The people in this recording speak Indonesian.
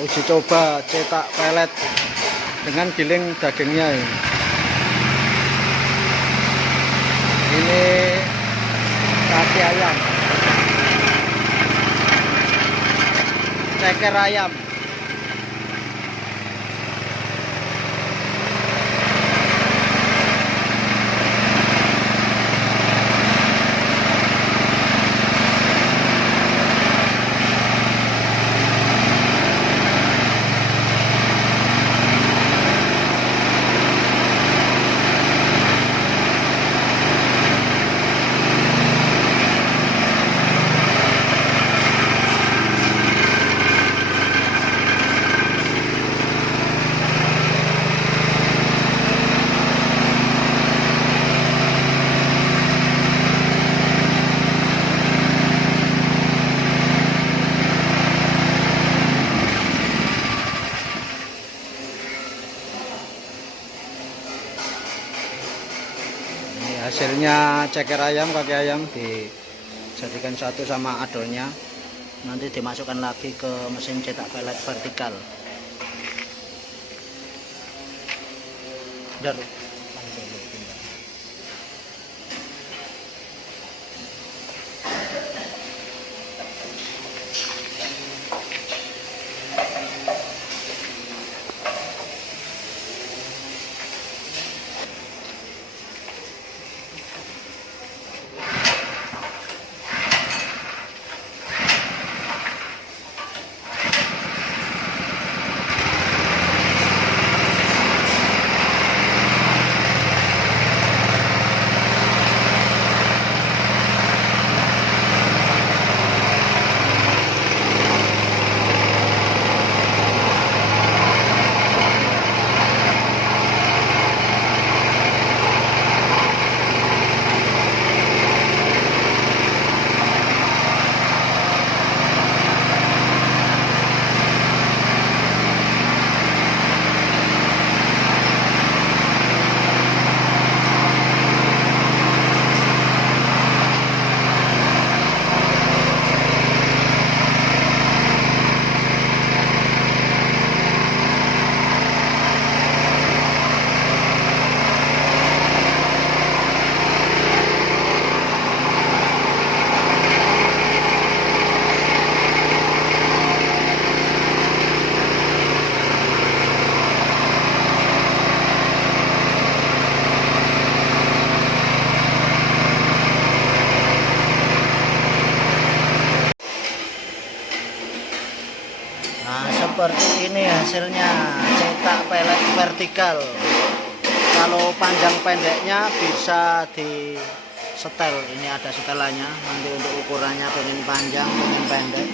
uji coba cetak pelet dengan giling dagingnya ini. Ini kaki ayam, ceker ayam. Hasilnya ceker ayam, kaki ayam dijadikan satu sama adonnya, nanti dimasukkan lagi ke mesin cetak pelet vertikal. Nah, seperti ini hasilnya cetak pelet vertikal. Kalau panjang pendeknya bisa di setel. Ini ada setelannya. Nanti untuk ukurannya pengen panjang, pengen pendek.